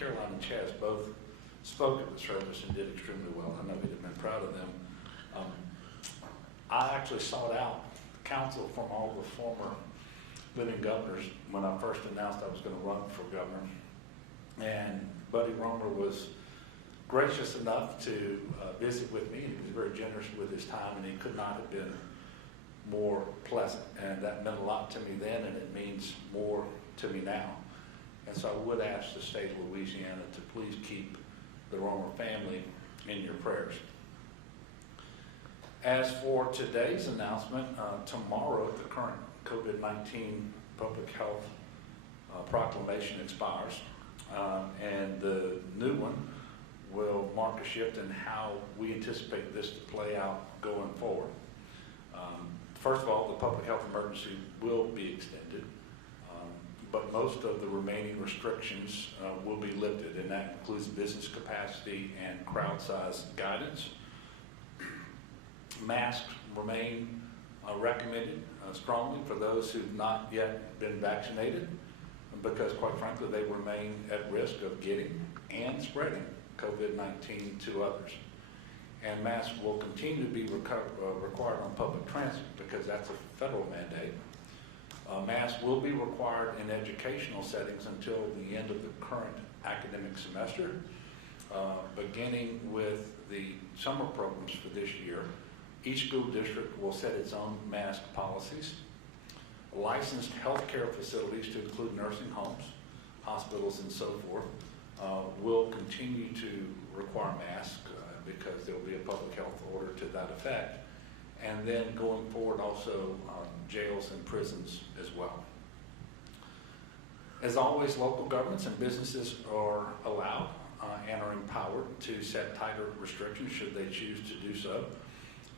Caroline and Chaz both spoke at the service and did extremely well. I know we'd have been proud of them. I actually sought out counsel from all the former living governors when I first announced I was going to run for governor. And Buddy Romer was gracious enough to visit with me, and he was very generous with his time, and he could not have been more pleasant. And that meant a lot to me then, and it means more to me now. And so I would ask the state of Louisiana to please keep the Romer family in your prayers. As for today's announcement, tomorrow the current COVID-19 public health proclamation expires, and the new one will mark a shift in how we anticipate this to play out going forward. First of all, the public health emergency will be extended, but most of the remaining restrictions will be lifted, and that includes business capacity and crowd size guidance. Masks remain recommended strongly for those who've not yet been vaccinated, because quite frankly they remain at risk of getting and spreading COVID-19 to others. And masks will continue to be required on public transit because that's a federal mandate. Masks will be required in educational settings until the end of the current academic semester, beginning with the summer programs for this year. Each school district will set its own mask policies. Licensed healthcare facilities, to include nursing homes, hospitals, and so forth, will continue to require masks because there will be a public health order to that effect. And then going forward also jails and prisons as well. As always, local governments and businesses are allowed and are empowered to set tighter restrictions should they choose to do so.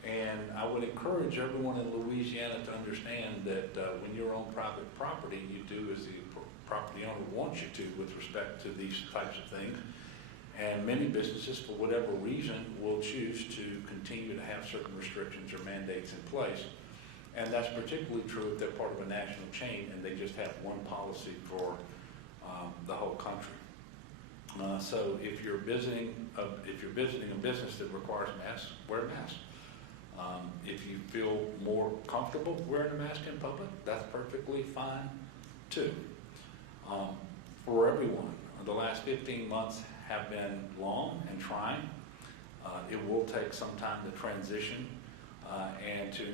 And I would encourage everyone in Louisiana to understand that when you're on private property, you do as the property owner wants you to with respect to these types of things. And many businesses, for whatever reason, will choose to continue to have certain restrictions or mandates in place. And that's particularly true if they're part of a national chain and they just have one policy for the whole country. So if you're visiting a business that requires masks, wear a mask. If you feel more comfortable wearing a mask in public, that's perfectly fine too. For everyone, the last 15 months have been long and trying. It will take some time to transition and to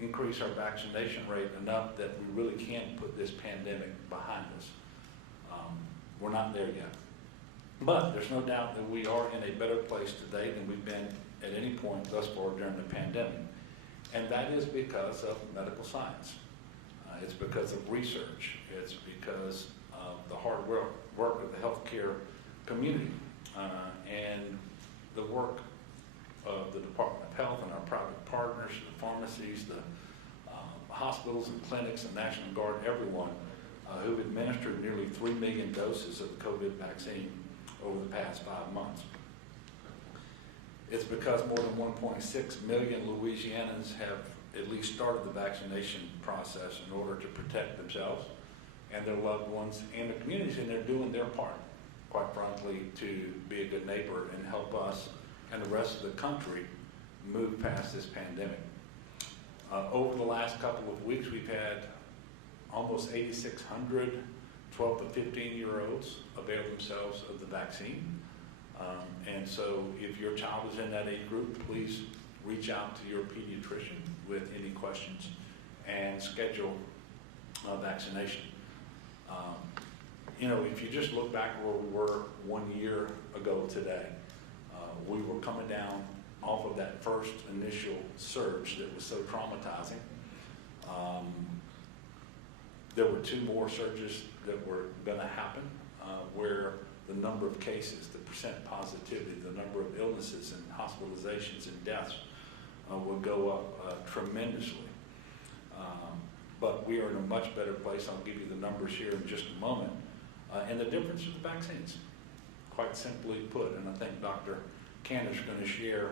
increase our vaccination rate enough that we really can put this pandemic behind us. We're not there yet. But there's no doubt that we are in a better place today than we've been at any point thus far during the pandemic. And that is because of medical science. It's because of research. It's because of the hard work of the healthcare community and the work of the Department of Health and our private partners, the pharmacies, the hospitals and clinics and National Guard, everyone who've administered nearly 3 million doses of the COVID vaccine over the past 5 months. It's because more than 1.6 million Louisianans have at least started the vaccination process in order to protect themselves and their loved ones and the communities, and they're doing their part, quite frankly, to be a good neighbor and help us and the rest of the country move past this pandemic. Over the last couple of weeks, we've had almost 8,600 12 to 15-year-olds avail themselves of the vaccine. And so if your child is in that age group, please reach out to your pediatrician with any questions and schedule vaccination. If you just look back where we were 1 year ago today, we were coming down off of that first initial surge that was so traumatizing. There were 2 more surges that were going to happen where the number of cases, the percent positivity, the number of illnesses and hospitalizations and deaths would go up tremendously. But we are in a much better place. I'll give you the numbers here in just a moment. And the difference is the vaccines, quite simply put. And I think Dr. Candace is going to share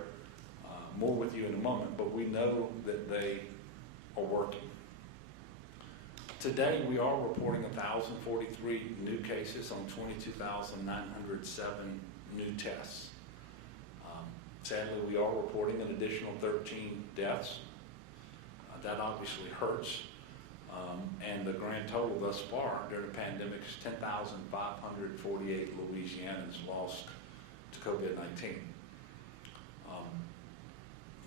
more with you in a moment, but we know that they are working. Today, we are reporting 1,043 new cases on 22,907 new tests. Sadly, we are reporting an additional 13 deaths. That obviously hurts. And the grand total thus far during the pandemic is 10,548 Louisianans lost to COVID-19.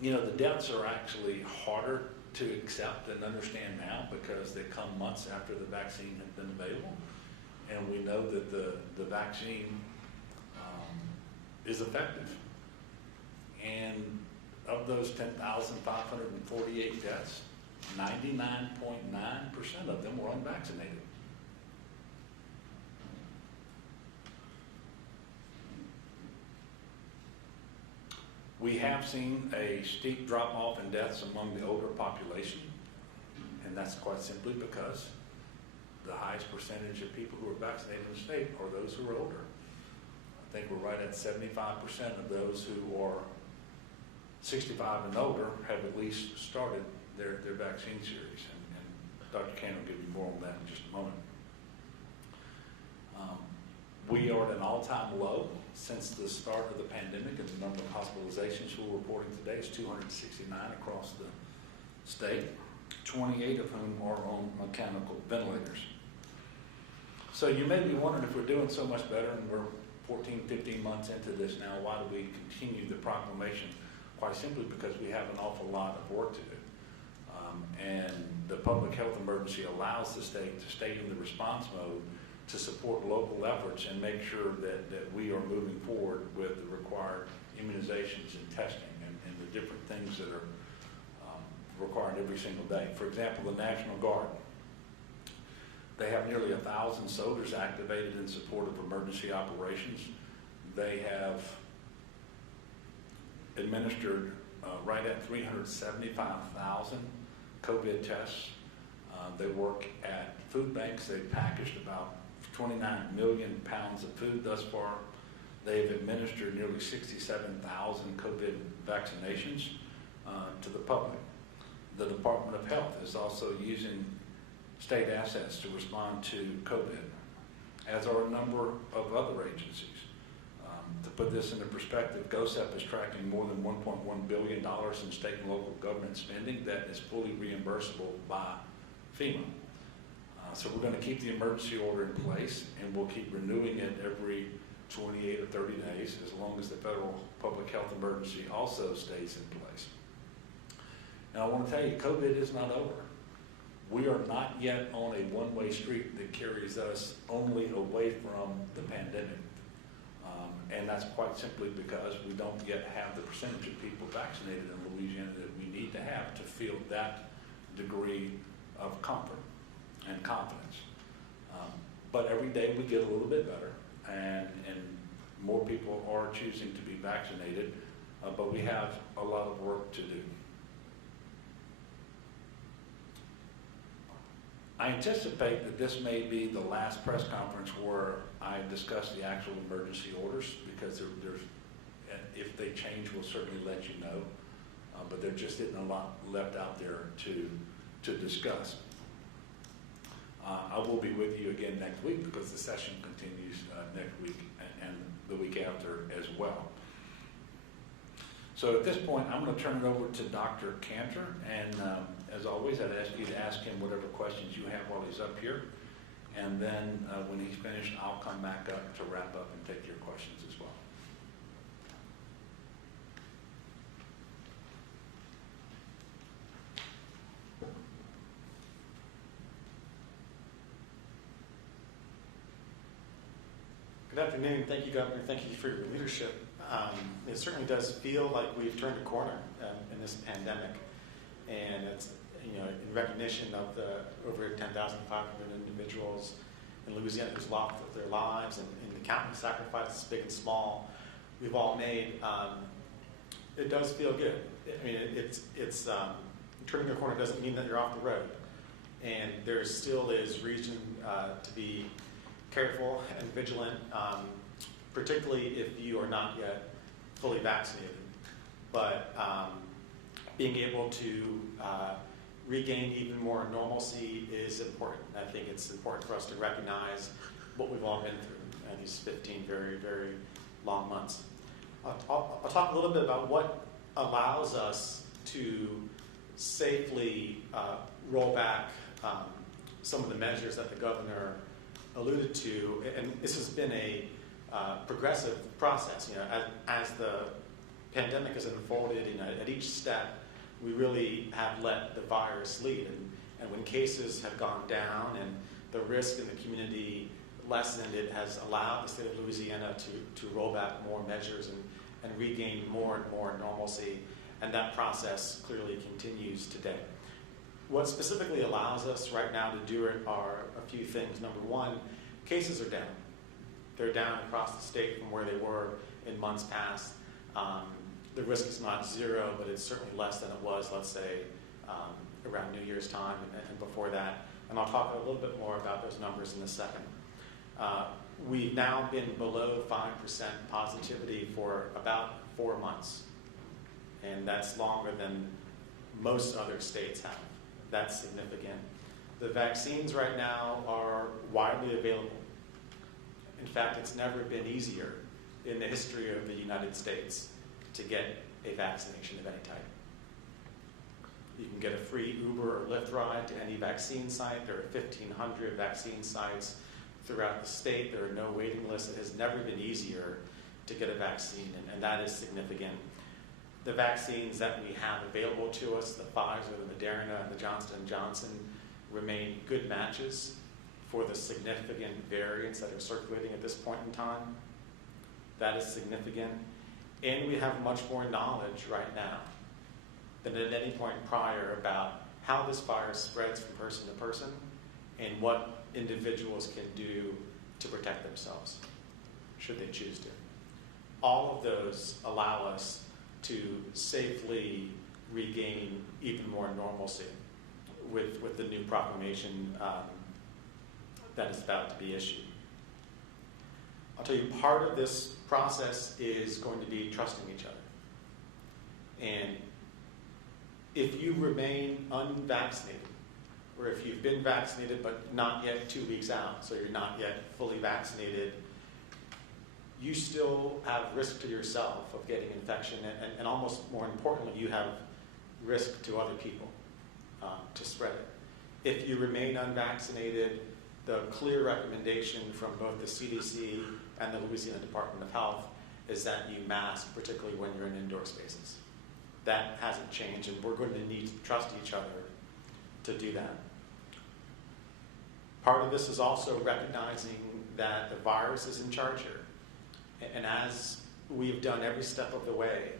You know, the deaths are actually harder to accept and understand now because they come months after the vaccine has been available. And we know that the vaccine is effective. And of those 10,548 deaths, 99.9% of them were unvaccinated. We have seen a steep drop-off in deaths among the older population, and that's quite simply because the highest percentage of people who are vaccinated in the state are those who are older. I think we're right at 75% of those who are 65 and older have at least started their vaccine series, and Dr. Kane will give you more on that in just a moment. We are at an all-time low since the start of the pandemic, and the number of hospitalizations we're reporting today is 269 across the state, 28 of whom are on mechanical ventilators. So you may be wondering, if we're doing so much better and we're 14, 15 months into this now, why do we continue the proclamation? Quite simply because we have an awful lot of work to do. And the public health emergency allows the state to stay in the response mode to support local efforts and make sure that we are moving forward with the required immunizations and testing and the different things that are required every single day. For example, the National Guard. They have nearly 1,000 soldiers activated in support of emergency operations. They have administered right at 375,000 COVID tests. They work at food banks. They've packaged about 29 million pounds of food thus far. They've administered nearly 67,000 COVID vaccinations to the public. The Department of Health is also using state assets to respond to COVID, as are a number of other agencies. To put this into perspective, GOSEP is tracking more than $1.1 billion in state and local government spending that is fully reimbursable by FEMA. So we're going to keep the emergency order in place, and we'll keep renewing it every 28 or 30 days as long as the federal public health emergency also stays in place. And I want to tell you, COVID is not over. We are not yet on a one-way street that carries us only away from the pandemic. And that's quite simply because we don't yet have the percentage of people vaccinated in Louisiana that we need to have to feel that degree of comfort and confidence. But every day we get a little bit better, and more people are choosing to be vaccinated, but we have a lot of work to do. I anticipate that this may be the last press conference where I discuss the actual emergency orders, because if they change, we'll certainly let you know. But there just isn't a lot left out there to discuss. I will be with you again next week because the session continues next week and the week after as well. So at this point, I'm going to turn it over to Dr. Cantor, and as always, I'd ask you to ask him whatever questions you have while he's up here, and then when he's finished, I'll come back up to wrap up and take your questions as well. Good afternoon. Thank you, Governor. Thank you for your leadership. It certainly does feel like we've turned a corner in this pandemic, and it's, in recognition of the over 10,500 individuals in Louisiana who's lost their lives, and the countless sacrifices, big and small, we've all made. It does feel good. I mean, it's turning a corner doesn't mean that you're off the road, and there still is reason to be careful and vigilant, particularly if you are not yet fully vaccinated. But being able to regain even more normalcy is important. I think it's important for us to recognize what we've all been through these 15 very, very long months. I'll talk a little bit about what allows us to safely roll back some of the measures that the governor alluded to, and this has been a progressive process. As the pandemic has unfolded, at each step, we really have let the virus lead. And when cases have gone down and the risk in the community lessened, it has allowed the state of Louisiana to roll back more measures and regain more and more normalcy. And that process clearly continues today. What specifically allows us right now to do it are a few things. Number one, cases are down. They're down across the state from where they were in months past. The risk is not zero, but it's certainly less than it was, let's say, around New Year's time and before that. And I'll talk a little bit more about those numbers in a second. We've now been below 5% positivity for about 4 months. And that's longer than most other states have. That's significant. The vaccines right now are widely available. In fact, it's never been easier in the history of the United States to get a vaccination of any type. You can get a free Uber or Lyft ride to any vaccine site. There are 1,500 vaccine sites throughout the state. There are no waiting lists. It has never been easier to get a vaccine, and that is significant. The vaccines that we have available to us, the Pfizer, the Moderna, the Johnson & Johnson, remain good matches for the significant variants that are circulating at this point in time. That is significant. And we have much more knowledge right now than at any point prior about how this virus spreads from person to person and what individuals can do to protect themselves, should they choose to. All of those allow us to safely regain even more normalcy with the new proclamation that is about to be issued. I'll tell you, part of this process is going to be trusting each other. And if you remain unvaccinated, or if you've been vaccinated but not yet 2 weeks out, so you're not yet fully vaccinated, you still have risk to yourself of getting infection, and almost more importantly, you have risk to other people to spread it. If you remain unvaccinated, the clear recommendation from both the CDC and the Louisiana Department of Health is that you mask, particularly when you're in indoor spaces. That hasn't changed, and we're going to need to trust each other to do that. Part of this is also recognizing that the virus is in charge here. And as we've done every step of the way,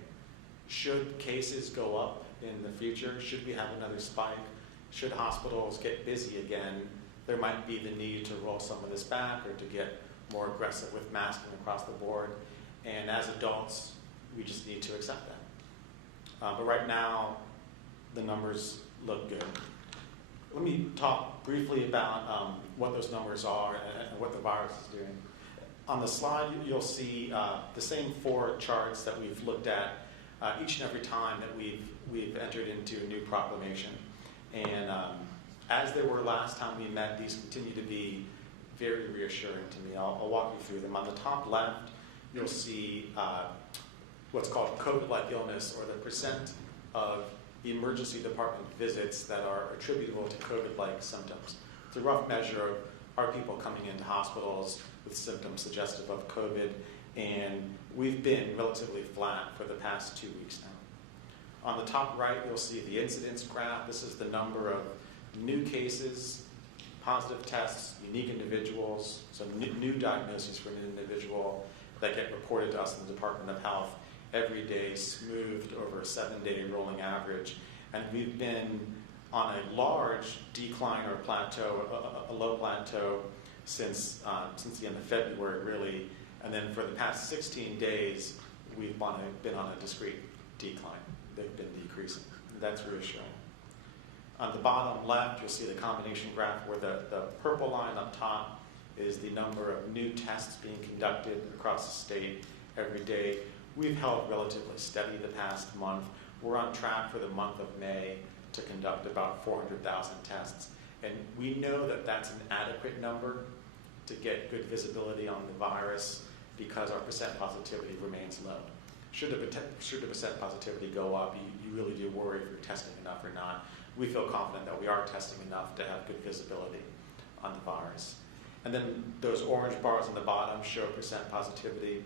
should cases go up in the future, should we have another spike, should hospitals get busy again, there might be the need to roll some of this back or to get more aggressive with masking across the board. And as adults, we just need to accept that. But right now, the numbers look good. Let me talk briefly about what those numbers are and what the virus is doing. On the slide, you'll see the same 4 charts that we've looked at each and every time that we've entered into a new proclamation. And as they were last time we met, these continue to be very reassuring to me. I'll walk you through them. On the top left, you'll see what's called COVID-like illness, or the percent of emergency department visits that are attributable to COVID-like symptoms. It's a rough measure of are people coming into hospitals with symptoms suggestive of COVID, and we've been relatively flat for the past 2 weeks now. On the top right, you'll see the incidence graph. This is the number of new cases, positive tests, unique individuals, so new diagnoses for an individual that get reported to us in the Department of Health every day, smoothed over a 7-day rolling average. And we've been on a large decline or plateau, a low plateau since the end of February, really. And then for the past 16 days, we've been on a discrete decline. They've been decreasing. That's reassuring. On the bottom left, you'll see the combination graph where the purple line up top is the number of new tests being conducted across the state every day. We've held relatively steady the past month. We're on track for the month of May to conduct about 400,000 tests. And we know that that's an adequate number to get good visibility on the virus because our percent positivity remains low. Should the percent positivity go up, you really do worry if you're testing enough or not. We feel confident that we are testing enough to have good visibility on the virus. And then those orange bars on the bottom show percent positivity.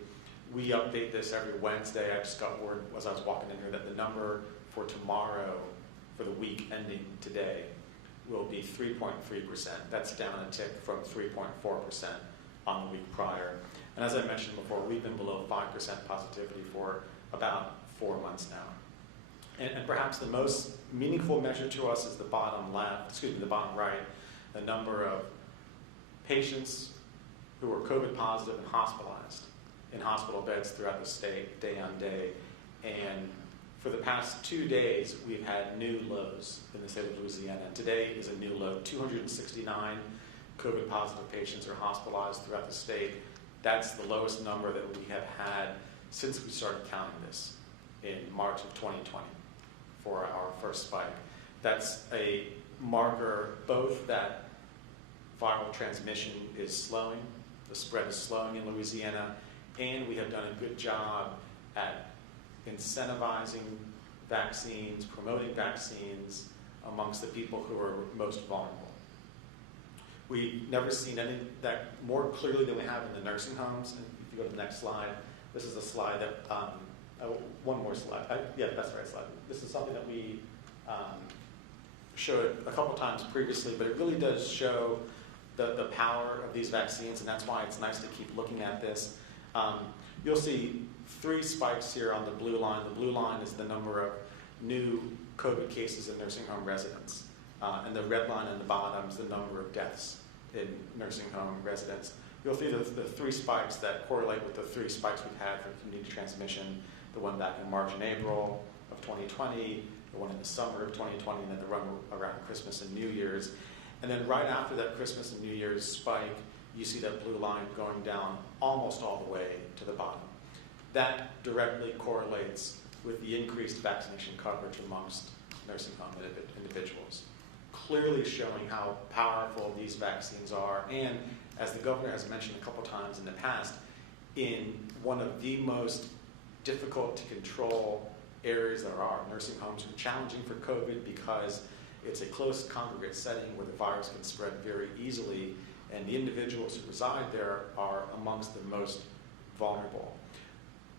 We update this every Wednesday. I just got word as I was walking in here that the number for tomorrow, for the week ending today, will be 3.3%. That's down a tick from 3.4% on the week prior. And as I mentioned before, we've been below 5% positivity for about 4 months now. And perhaps the most meaningful measure to us is the bottom right, the number of patients who are COVID positive and hospitalized in hospital beds throughout the state, day on day. And for the past 2 days, we've had new lows in the state of Louisiana. And today is a new low. 269 COVID positive patients are hospitalized throughout the state. That's the lowest number that we have had since we started counting this in March of 2020 for our first spike. That's a marker both that viral transmission is slowing, the spread is slowing in Louisiana, and we have done a good job at incentivizing vaccines, promoting vaccines amongst the people who are most vulnerable. We've never seen any that more clearly than we have in the nursing homes. And if you go to the next slide, this is a slide that, one more slide. Yeah, that's the right slide. This is something that we showed a couple times previously, but it really does show the power of these vaccines, and that's why it's nice to keep looking at this. You'll see 3 spikes here on the blue line. The blue line is the number of new COVID cases in nursing home residents. And the red line on the bottom is the number of deaths in nursing home residents. You'll see the 3 spikes that correlate with the 3 spikes we've had for community transmission, the one back in March and April of 2020, the one in the summer of 2020, and then the one around Christmas and New Year's. And then right after that Christmas and New Year's spike, you see that blue line going down almost all the way to the bottom. That directly correlates with the increased vaccination coverage amongst nursing home individuals, clearly showing how powerful these vaccines are, and as the governor has mentioned a couple times in the past, in one of the most difficult to control areas there are. Nursing homes are challenging for COVID because it's a close congregate setting where the virus can spread very easily, and the individuals who reside there are amongst the most vulnerable.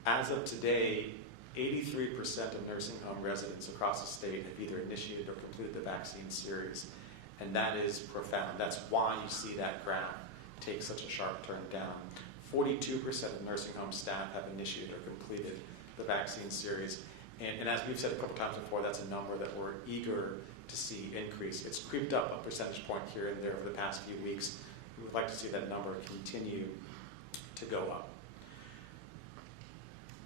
As of today, 83% of nursing home residents across the state have either initiated or completed the vaccine series, and that is profound. That's why you see that graph take such a sharp turn down. 42% of nursing home staff have initiated or completed the vaccine series, and as we've said a couple times before, that's a number that we're eager to see increase. It's creeped up a percentage point here and there over the past few weeks. We would like to see that number continue to go up.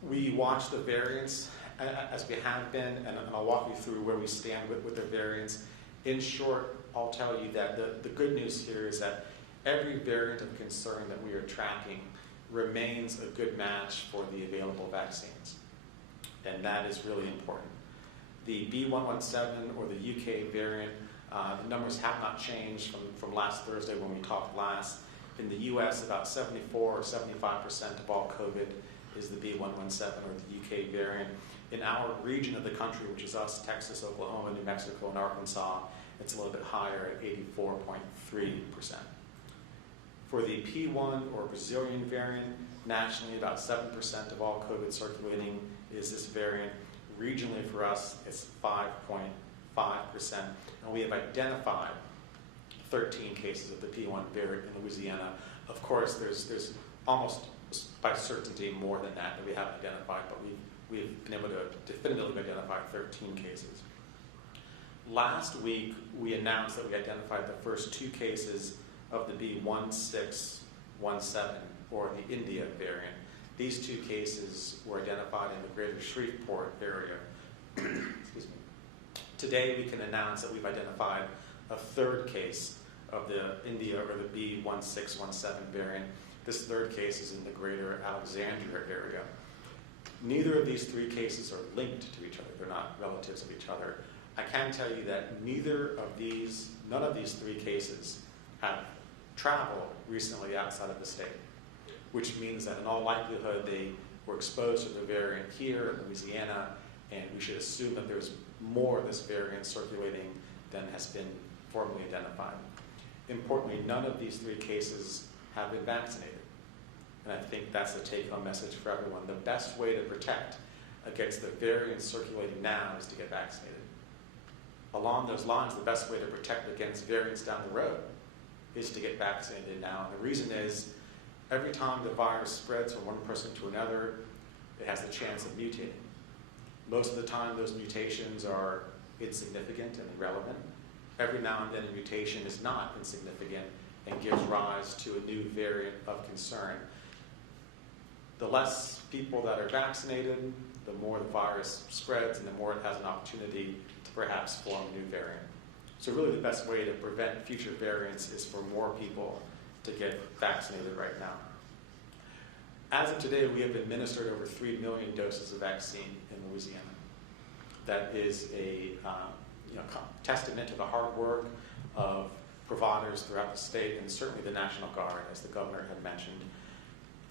We watch the variants as we have been, and I'll walk you through where we stand with the variants. In short, I'll tell you that the good news here is that every variant of concern that we are tracking remains a good match for the available vaccines, and that is really important. The B.1.1.7 or the UK variant, the numbers have not changed from last Thursday when we talked last. In the US, about 74 or 75% of all COVID is the B.1.1.7 or the UK variant. In our region of the country, which is us, Texas, Oklahoma, New Mexico, and Arkansas, it's a little bit higher at 84.3%. For the P1 or Brazilian variant, nationally about 7% of all COVID circulating is this variant. Regionally for us, it's 5.5%. And we have identified 13 cases of the P1 variant in Louisiana. Of course, there's almost by certainty more than that we haven't identified, but we've been able to definitively identify 13 cases. Last week, we announced that we identified the first 2 cases of the B.1.6.1.7 or the India variant. These 2 cases were identified in the greater Shreveport area. Excuse me. Today, we can announce that we've identified a 3rd case of the India or the B.1.6.1.7 variant. This 3rd case is in the greater Alexandria area. Neither of these 3 cases are linked to each other. They're not relatives of each other. I can tell you that none of these three cases have traveled recently outside of the state, which means that in all likelihood they were exposed to the variant here in Louisiana, and we should assume that there's more of this variant circulating than has been formally identified. Importantly, none of these three cases have been vaccinated. And I think that's the take-home message for everyone. The best way to protect against the variants circulating now is to get vaccinated. Along those lines, the best way to protect against variants down the road is to get vaccinated now. And the reason is, every time the virus spreads from one person to another, it has the chance of mutating. Most of the time, those mutations are insignificant and irrelevant. Every now and then, a mutation is not insignificant and gives rise to a new variant of concern. The less people that are vaccinated, the more the virus spreads and the more it has an opportunity to perhaps form a new variant. So really the best way to prevent future variants is for more people to get vaccinated right now. As of today, we have administered over 3 million doses of vaccine in Louisiana. That is a testament to the hard work of providers throughout the state and certainly the National Guard, as the governor had mentioned.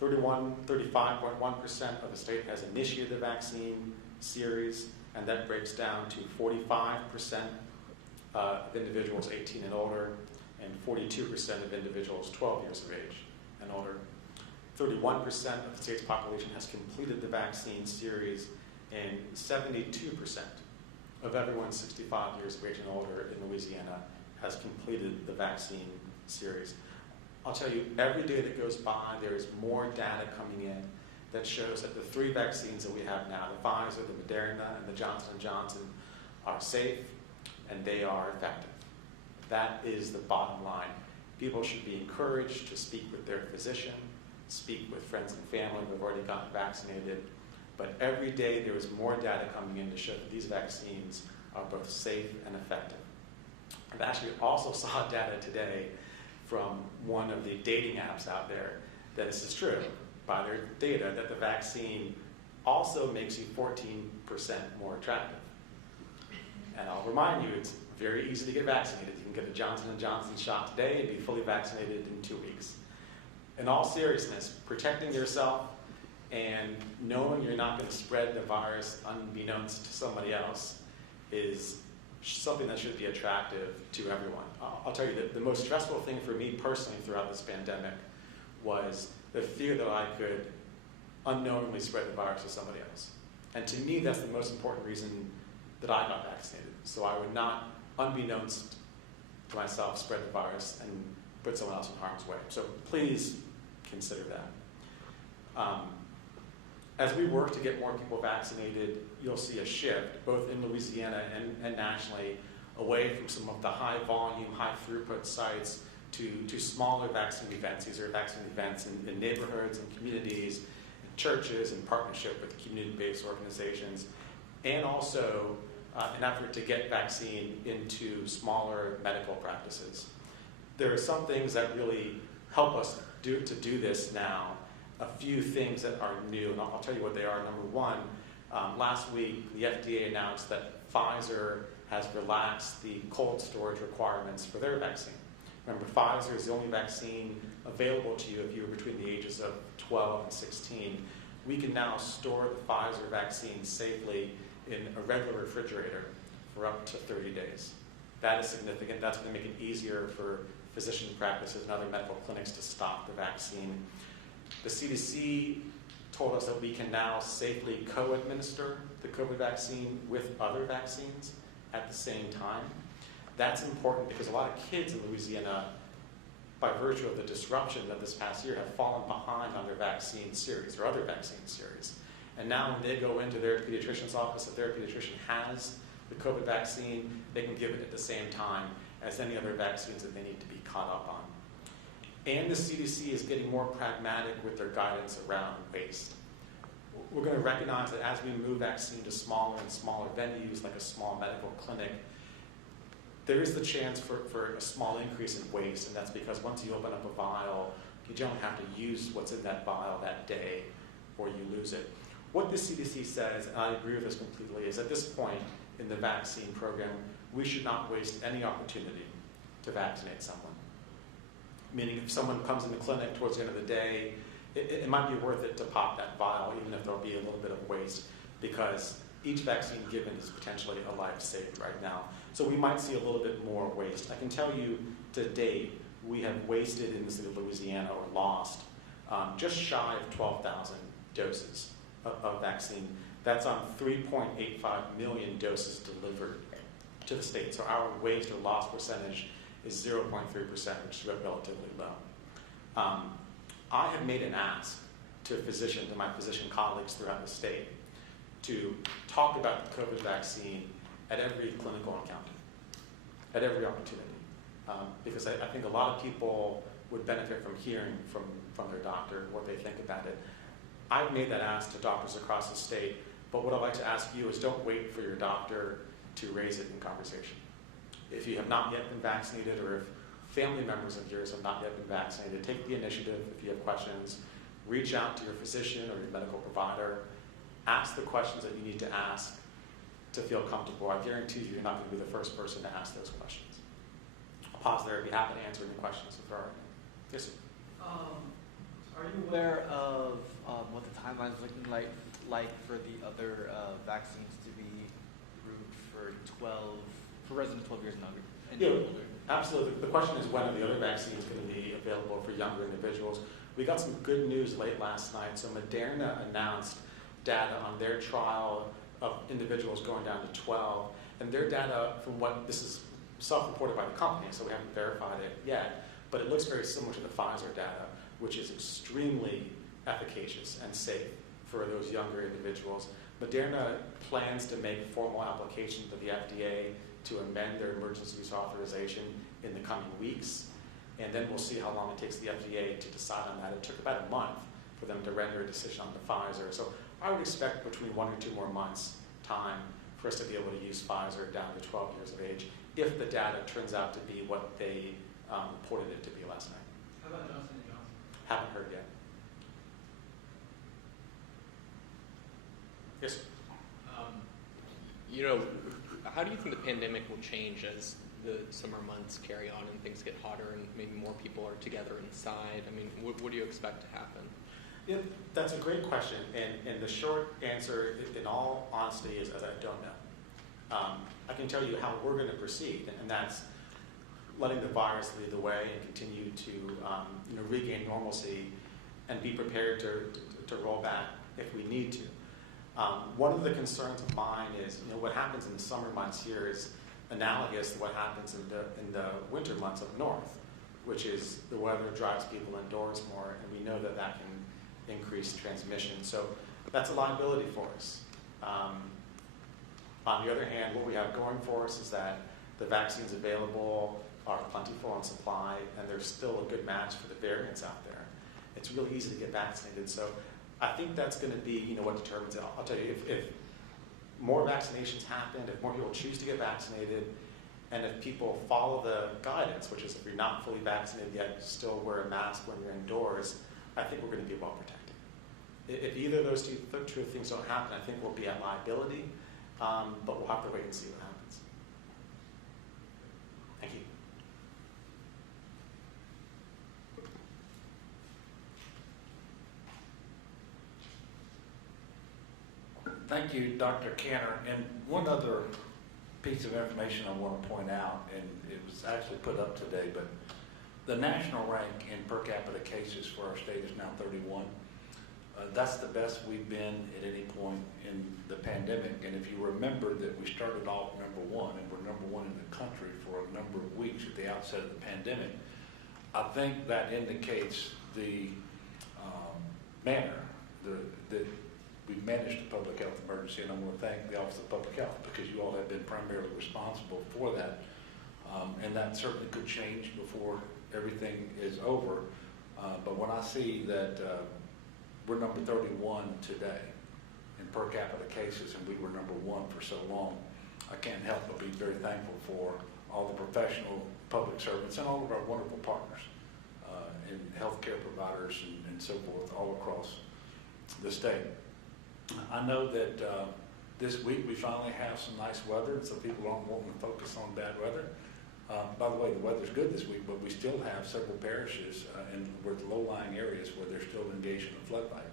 35.1% of the state has initiated the vaccine series, and that breaks down to 45% of individuals 18 and older, and 42% of individuals 12 years of age and older. 31% of the state's population has completed the vaccine series, and 72% of everyone 65 years of age and older in Louisiana has completed the vaccine series. I'll tell you, every day that goes by, there is more data coming in that shows that the three vaccines that we have now, the Pfizer, the Moderna, and the Johnson & Johnson, are safe and they are effective. That is the bottom line. People should be encouraged to speak with their physician, speak with friends and family who have already gotten vaccinated. But every day there is more data coming in to show that these vaccines are both safe and effective. I've actually also saw data today from one of the dating apps out there that this is true, by their data, that the vaccine also makes you 14% more attractive. And I'll remind you, it's very easy to get vaccinated. You can get the Johnson & Johnson shot today and be fully vaccinated in 2 weeks. In all seriousness, protecting yourself and knowing you're not going to spread the virus unbeknownst to somebody else is something that should be attractive to everyone. I'll tell you that the most stressful thing for me personally throughout this pandemic was the fear that I could unknowingly spread the virus to somebody else. And to me, that's the most important reason that I got vaccinated. So I would not, unbeknownst to myself, spread the virus and put someone else in harm's way. So please consider that. As we work to get more people vaccinated, you'll see a shift, both in Louisiana and nationally, away from some of the high volume, high throughput sites to smaller vaccine events. These are vaccine events in neighborhoods and communities, and churches, in partnership with community-based organizations, and also an effort to get vaccine into smaller medical practices. There are some things that really help us to do this now. A few things that are new, and I'll tell you what they are. Number one, last week the FDA announced that Pfizer has relaxed the cold storage requirements for their vaccine. Remember, Pfizer is the only vaccine available to you if you were between the ages of 12 and 16. We can now store the Pfizer vaccine safely in a regular refrigerator for up to 30 days. That is significant. That's going to make it easier for physician practices and other medical clinics to stock the vaccine. The CDC told us that we can now safely co-administer the COVID vaccine with other vaccines at the same time. That's important because a lot of kids in Louisiana, by virtue of the disruption of this past year, have fallen behind on their vaccine series or other vaccine series. And now when they go into their pediatrician's office, if their pediatrician has the COVID vaccine, they can give it at the same time as any other vaccines that they need to be caught up on. And the CDC is getting more pragmatic with their guidance around waste. We're going to recognize that as we move vaccine to smaller and smaller venues, like a small medical clinic, there is the chance for a small increase in waste, and that's because once you open up a vial, you generally have to use what's in that vial that day, or you lose it. What the CDC says, and I agree with this completely, is at this point, in the vaccine program, we should not waste any opportunity to vaccinate someone. Meaning if someone comes in the clinic towards the end of the day, it might be worth it to pop that vial, even if there'll be a little bit of waste, because each vaccine given is potentially a life saved right now. So we might see a little bit more waste. I can tell you to date, we have wasted in the state of Louisiana, or lost, just shy of 12,000 doses of vaccine. That's on 3.85 million doses delivered to the state. So our waste or loss percentage is 0.3%, which is relatively low. I have made an ask to my physician colleagues throughout the state to talk about the COVID vaccine at every clinical encounter, at every opportunity. Because I think a lot of people would benefit from hearing from their doctor what they think about it. I've made that ask to doctors across the state, but what I'd like to ask you is don't wait for your doctor to raise it in conversation. If you have not yet been vaccinated, or if family members of yours have not yet been vaccinated, take the initiative. If you have questions, reach out to your physician or your medical provider. Ask the questions that you need to ask to feel comfortable. I guarantee you're not going to be the first person to ask those questions. I'll pause there. I'd be happy to answer any questions if there are any. Yes, sir. Are you aware of what the timeline is looking like for the other vaccines to be approved for residents 12 years and older? Yeah, absolutely. The question is, when are the other vaccines going to be available for younger individuals? We got some good news late last night. So Moderna announced data on their trial of individuals going down to 12, and their data, from what this is self-reported by the company, so we haven't verified it yet, but it looks very similar to the Pfizer data, which is extremely efficacious and safe for those younger individuals. Moderna plans to make formal application to the FDA to amend their emergency use authorization in the coming weeks, and then we'll see how long it takes the FDA to decide on that. It took about a month for them to render a decision on the Pfizer, so I would expect between 1 or 2 more months' time for us to be able to use Pfizer down to 12 years of age, if the data turns out to be what they reported it to be last night. How about Johnson & Johnson? Haven't heard yet. Yes, sir. How do you think the pandemic will change as the summer months carry on and things get hotter and maybe more people are together inside? I mean, what do you expect to happen? Yeah, that's a great question, and the short answer, in all honesty, is that I don't know. I can tell you how we're going to proceed, and that's letting the virus lead the way and continue to regain normalcy and be prepared to roll back if we need to. One of the concerns of mine is, what happens in the summer months here is analogous to what happens in the winter months up north, which is the weather drives people indoors more, and we know that can increase transmission. So that's a liability for us. On the other hand, what we have going for us is that the vaccines available are plentiful in supply, and there's still a good match for the variants out there. It's really easy to get vaccinated. So I think that's going to be what determines it. I'll tell you, if more vaccinations happen, if more people choose to get vaccinated, and if people follow the guidance, which is if you're not fully vaccinated yet, still wear a mask when you're indoors, I think we're going to be well protected. If either of those two things don't happen, I think we'll be at liability, but we'll have to wait and see what happens. Thank you. Thank you, Dr. Cantor. And one other piece of information I want to point out, and it was actually put up today, but the national rank in per capita cases for our state is now 31. That's the best we've been at any point in the pandemic. And if you remember that we started off number 1, and we're number 1 in the country for a number of weeks at the outset of the pandemic, I think that indicates the manner that we've managed the public health emergency, and I want to thank the Office of Public Health, because you all have been primarily responsible for that. And that certainly could change before everything is over. But when I see that we're number 31 today in per capita cases, and we were number 1 for so long, I can't help but be very thankful for all the professional public servants and all of our wonderful partners in healthcare providers and so forth all across the state. I know that This week, we finally have some nice weather, so people aren't wanting to focus on bad weather. By the way, the weather's good this week, but we still have several parishes in low-lying areas where they're still engaged in a floodlight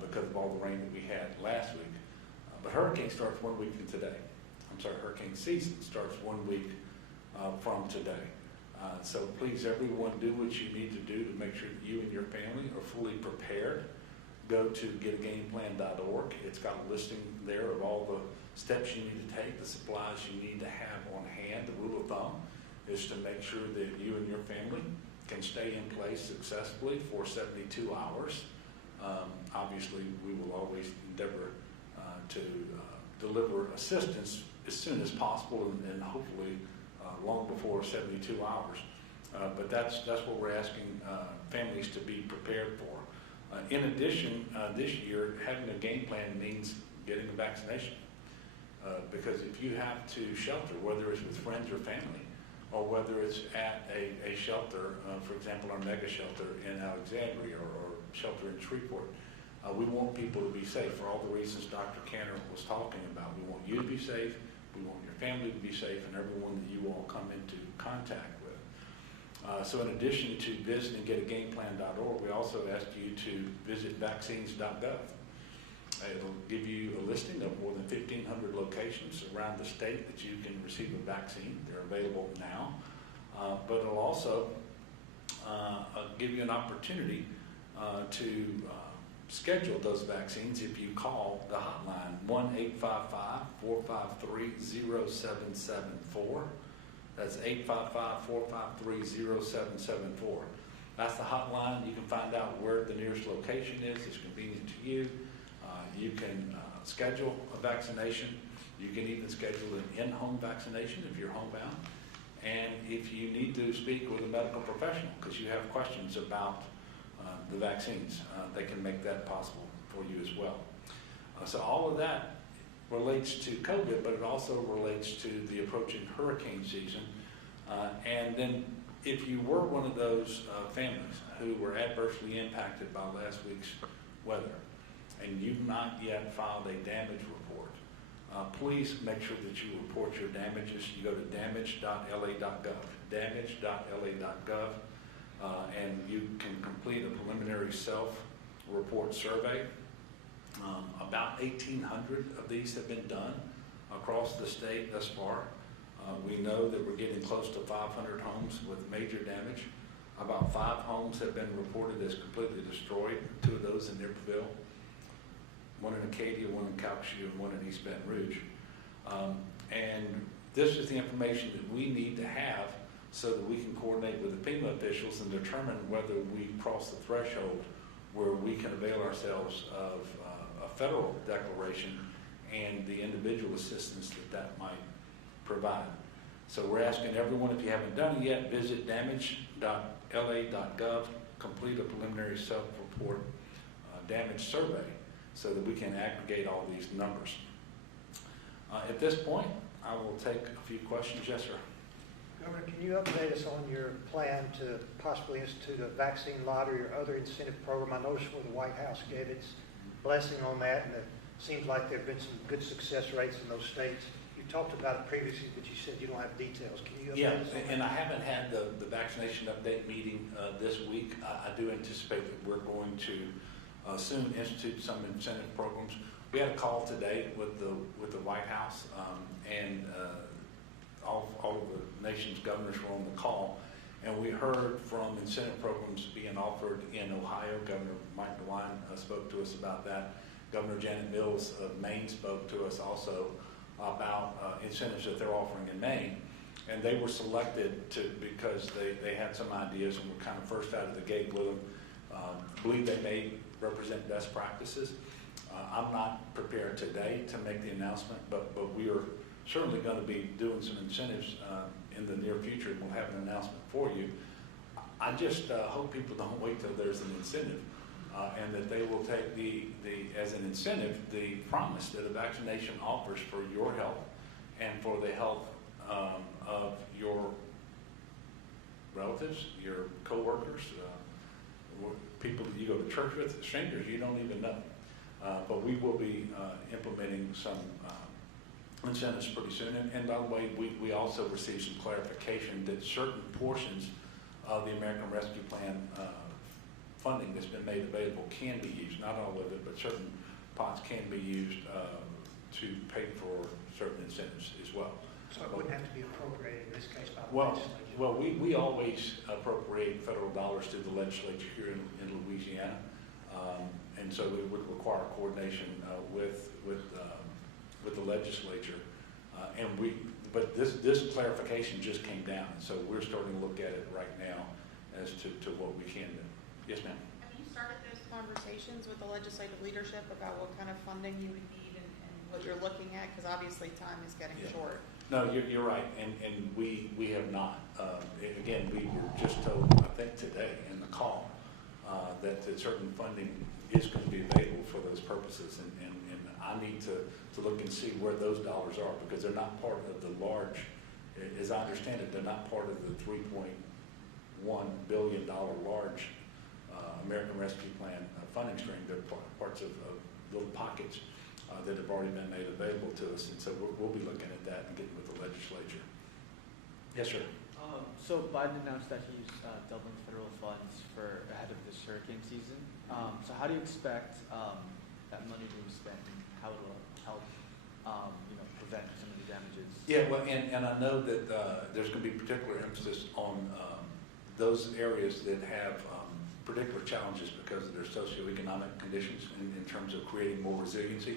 because of all the rain that we had last week. But hurricane starts 1 week from today. Hurricane season starts 1 week from today. So please, everyone, do what you need to do to make sure that you and your family are fully prepared. Go to getagameplan.org. It's got a listing there of all the steps you need to take, the supplies you need to have on hand. The rule of thumb is to make sure that you and your family can stay in place successfully for 72 hours. Obviously, we will always endeavor to deliver assistance as soon as possible and hopefully long before 72 hours. But that's what we're asking families to be prepared for. In addition, this year, having a game plan means getting a vaccination. Because if you have to shelter, whether it's with friends or family, or whether it's at a shelter, for example, our mega shelter in Alexandria or shelter in Shreveport, we want people to be safe for all the reasons Dr. Canner was talking about. We want you to be safe, we want your family to be safe, and everyone that you all come into contact with. So in addition to visiting getagameplan.org, we also ask you to visit vaccines.gov. It'll give you a listing of more than 1,500 locations around the state that you can receive a vaccine. They're available now. But it'll also give you an opportunity to schedule those vaccines if you call the hotline, 1-855-453-0774. That's 855-453-0774. That's the hotline. You can find out where the nearest location is. It's convenient to you. You can schedule a vaccination. You can even schedule an in-home vaccination if you're homebound. And if you need to speak with a medical professional because you have questions about the vaccines, they can make that possible for you as well. So all of that relates to COVID, but it also relates to the approaching hurricane season. And then if you were one of those families who were adversely impacted by last week's weather, and you've not yet filed a damage report, please make sure that you report your damages. You go to damage.la.gov, damage.la.gov, and you can complete a preliminary self-report survey. About 1,800 of these have been done across the state thus far. We know that we're getting close to 500 homes with major damage. About 5 homes have been reported as completely destroyed, 2 of those in Naperville, 1 in Acadia, 1 in Calcasieu, and 1 in East Baton Rouge. And this is the information that we need to have so that we can coordinate with the FEMA officials and determine whether we cross the threshold where we can avail ourselves of a federal declaration and the individual assistance that might provide. So we're asking everyone, if you haven't done it yet, visit damage.la.gov, complete a preliminary self-report damage survey so that we can aggregate all these numbers. At this point, I will take a few questions. Yes, sir. Governor, can you update us on your plan to possibly institute a vaccine lottery or other incentive program? I noticed where the White House gave its blessing on that, and it seems like there have been some good success rates in those states. You talked about it previously, but you said you don't have details. Can you update us on that? And I haven't had the vaccination update meeting this week. I do anticipate that we're going to soon institute some incentive programs. We had a call today with the White House, and all of the nation's governors were on the call, and we heard from incentive programs being offered in Ohio. Governor Mike DeWine spoke to us about that. Governor Janet Mills of Maine spoke to us also about incentives that they're offering in Maine, and they were selected because they had some ideas and were kind of first out of the gate with them. Believe they may represent best practices. I'm not prepared today to make the announcement, but we are certainly going to be doing some incentives in the near future, and we'll have an announcement for you. I just hope people don't wait till there's an incentive, and that they will take as an incentive the promise that a vaccination offers for your health and for the health of your relatives, your coworkers, people that you go to church with, strangers you don't even know. But we will be implementing some incentives pretty soon. And by the way, we also received some clarification that certain portions of the American Rescue Plan funding that's been made available can be used, not all of it, but certain pots can be used to pay for certain incentives as well. So it wouldn't have to be appropriated in this case by the Well, legislature? well, we always appropriate federal dollars to the legislature here in Louisiana. And so it would require coordination with the legislature. But this clarification just came down, so we're starting to look at it right now as to what we can do. Yes, ma'am. Have you started those conversations with the legislative leadership about what kind of funding you would need and what you're looking at? Because obviously time is getting Yeah. short. No, you're right, and we have not. Again, we were just told, I think today in the call, that certain funding is going to be available for those purposes, and I need to look and see where those dollars are, because they're not part of the large, as I understand it, they're not part of the $3.1 billion large American Rescue Plan funding stream. They're parts of little pockets that have already been made available to us, and so we'll be looking at that and getting with the legislature. Yes, sir. So Biden announced that he's doubling federal funds for ahead of this hurricane season. So how do you expect that money to be spent, and how it will help, prevent some of the damages? Yeah, well, and I know that there's going to be particular emphasis on those areas that have particular challenges because of their socioeconomic conditions in terms of creating more resiliency.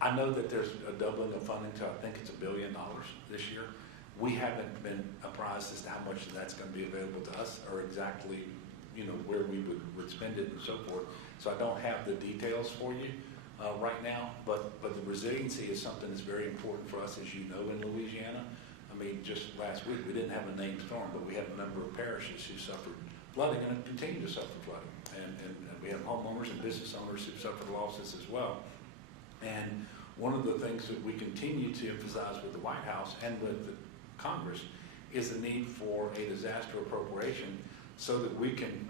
I know that there's a doubling of funding to, I think it's $1 billion this year. We haven't been apprised as to how much of that's going to be available to us, or exactly, where we would spend it and so forth. So I don't have the details for you right now, but the resiliency is something that's very important for us, as you know, in Louisiana. I mean, just last week, we didn't have a named storm, but we had a number of parishes who suffered flooding and continue to suffer flooding. And we have homeowners and business owners who suffered losses as well. And one of the things that we continue to emphasize with the White House and with the Congress is the need for a disaster appropriation so that we can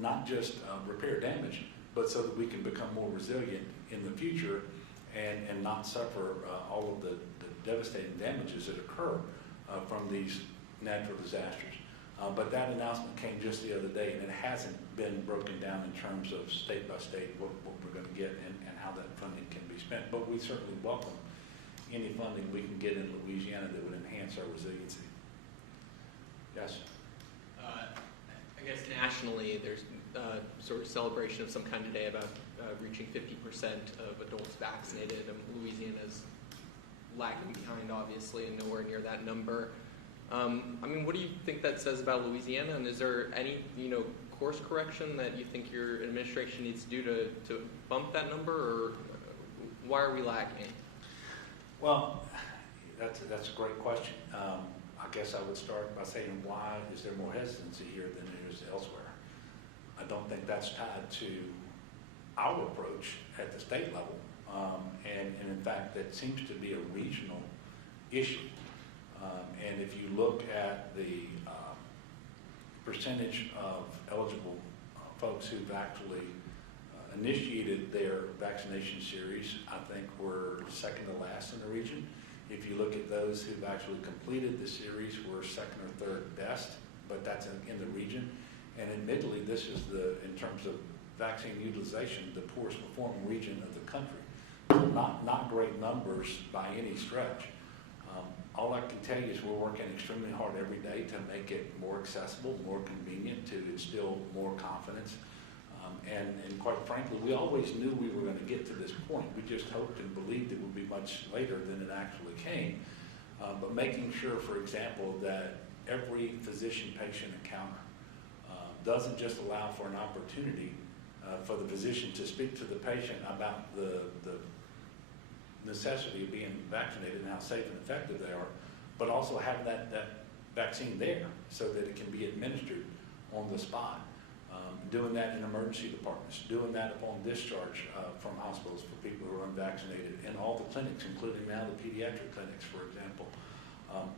not just repair damage, but so that we can become more resilient in the future and not suffer all of the devastating damages that occur from these natural disasters. But that announcement came just the other day, and it hasn't been broken down in terms of state by state what we're going to get and how that funding can be spent. But we certainly welcome any funding we can get in Louisiana that would enhance our resiliency. Yes? I guess nationally, there's sort of celebration of some kind today about reaching 50% of adults vaccinated. Louisiana's lagging behind, obviously, and nowhere near that number. What do you think that says about Louisiana? And is there any, course correction that you think your administration needs to do to bump that number, or why are we lagging? Well, that's a great question. I guess I would start by saying, why is there more hesitancy here than there is elsewhere? I don't think that's tied to our approach at the state level. And in fact, that seems to be a regional issue. And if you look at the percentage of eligible folks who've actually initiated their vaccination series, I think we're second to last in the region. If you look at those who've actually completed the series, we're second or third best, but that's in the region. And admittedly, this is in terms of vaccine utilization, the poorest performing region of the country. So not great numbers by any stretch. All I can tell you is we're working extremely hard every day to make it more accessible, more convenient, to instill more confidence. And quite frankly, we always knew we were going to get to this point. We just hoped and believed it would be much later than it actually came. But making sure, for example, that every physician-patient encounter doesn't just allow for an opportunity for the physician to speak to the patient about the necessity of being vaccinated and how safe and effective they are, but also have that vaccine there so that it can be administered on the spot. Doing that in emergency departments, doing that upon discharge from hospitals for people who are unvaccinated, in all the clinics, including now the pediatric clinics, for example.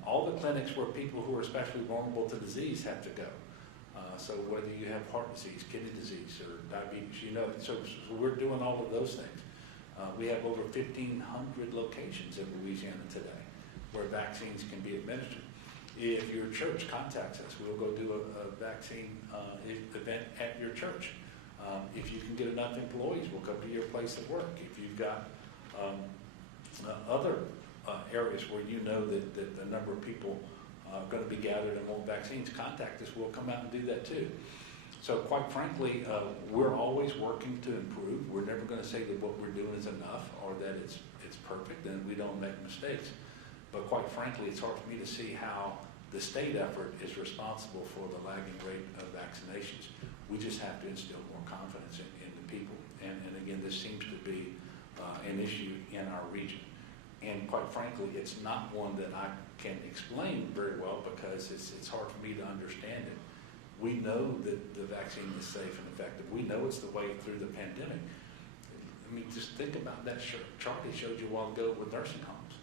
All the clinics where people who are especially vulnerable to disease have to go. So whether you have heart disease, kidney disease, or diabetes, so we're doing all of those things. We have over 1,500 locations in Louisiana today where vaccines can be administered. If your church contacts us, we'll go do a vaccine event at your church. If you can get enough employees, we'll come to your place of work. If you've got other areas where you know that the number of people are going to be gathered and want vaccines, contact us. We'll come out and do that too. So quite frankly, we're always working to improve. We're never going to say that what we're doing is enough or that it's perfect and we don't make mistakes. But quite frankly, it's hard for me to see how the state effort is responsible for the lagging rate of vaccinations. We just have to instill more confidence in the people. And again, this seems to be an issue in our region. And quite frankly, it's not one that I can explain very well because it's hard for me to understand it. We know that the vaccine is safe and effective. We know it's the way through the pandemic. I mean, just think about that chart I showed you a while ago with nursing homes.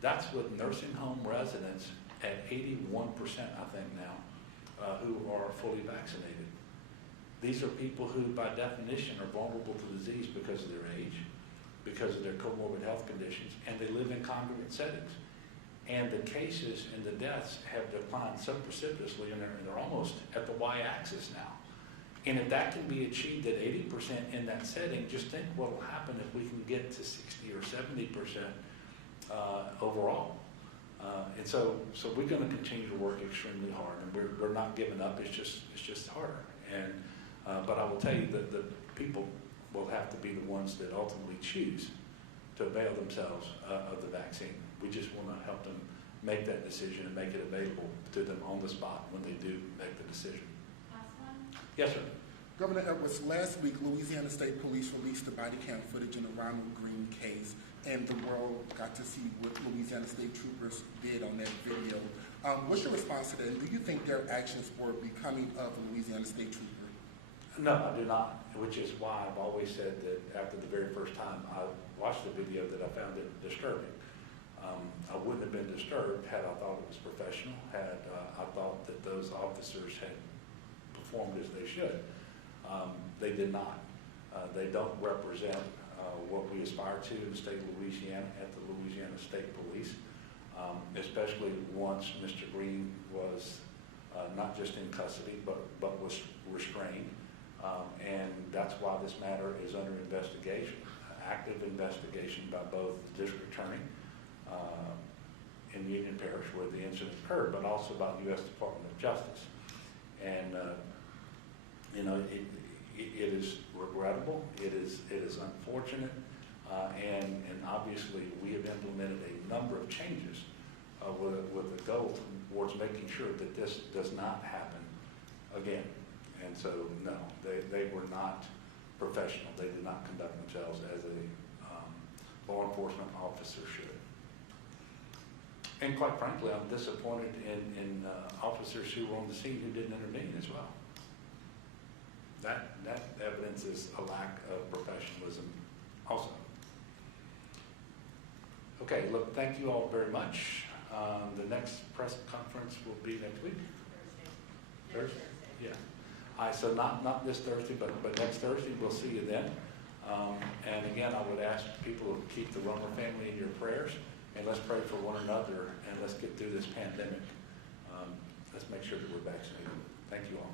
That's with nursing home residents at 81%, I think now, who are fully vaccinated. These are people who, by definition, are vulnerable to disease because of their age, because of their comorbid health conditions, and they live in congregate settings. And the cases and the deaths have declined so precipitously, and they're almost at the y-axis now. And if that can be achieved at 80% in that setting, just think what will happen if we can get to 60 or 70% overall. And so we're going to continue to work extremely hard, and we're not giving up. It's just harder. And but I will tell you that the people will have to be the ones that ultimately choose to avail themselves of the vaccine. We just want to help them make that decision and make it available to them on the spot when they do make the decision. Last one. Yes, sir. Governor Edwards, last week, Louisiana State Police released the body cam footage in the Ronald Green case, and the world got to see what Louisiana State troopers did on that video. What's your response to that? And do you think their actions were becoming of a Louisiana State trooper? No, I do not, which is why I've always said that after the very first time I watched the video that I found it disturbing. I wouldn't have been disturbed had I thought it was professional, had I thought that those officers had performed as they should. They did not. They don't represent what we aspire to in the state of Louisiana at the Louisiana State Police, especially once Mr. Green was not just in custody, but was restrained. And that's why this matter is under investigation, active investigation by both the district attorney in Union Parish where the incident occurred, but also by the U.S. Department of Justice. And it is regrettable. It is unfortunate, and obviously we have implemented a number of changes with a goal towards making sure that this does not happen again. And so, no, they were not professional. They did not conduct themselves as a law enforcement officer should. And quite frankly, I'm disappointed in officers who were on the scene who didn't intervene as well. That evidence is a lack of professionalism also. Okay, look, thank you all very much. The next press conference will be next week? Thursday? Yeah. All right, so not this Thursday, but next Thursday. We'll see you then. And again, I would ask people to keep the Rummer family in your prayers, and let's pray for one another, and let's get through this pandemic. Let's make sure that we're vaccinated. Thank you all.